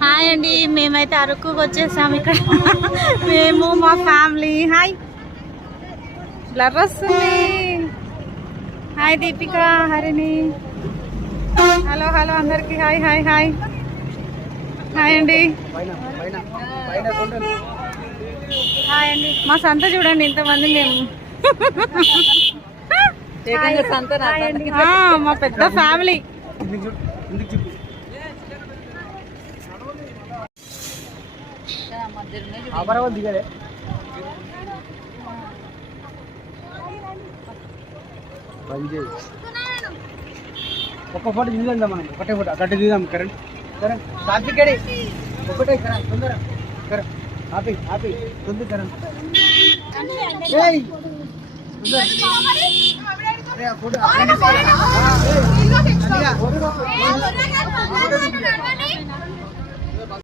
Hi అండి, మేమైతే అరకుకి వచ్చేసాము. ఇక్కడ మేము మా ఫ్యామిలీ. హాయ్, బ్లర్ వస్తుంది. Hi Deepika, Harini. Hello hello అందరికి హాయ్ హాయ్ హాయ్ హాయ్ అండి. హాయ్ అండి. మా సంత చూడండి, ఇంతమంది మేము. మా పెద్ద ఫ్యామిలీ. ఒక్క ఫోటో తీద్దాం, మనం ఒకటే ఫోటో అక్కడ తీద్దాం. కరెంట్ కరెంట్ సాత్వికడి ఒకటే కరెంట్ తొందర కరెంట్ హ్యాపీ హ్యాపీ తొందర కరెంట్ ఫోటో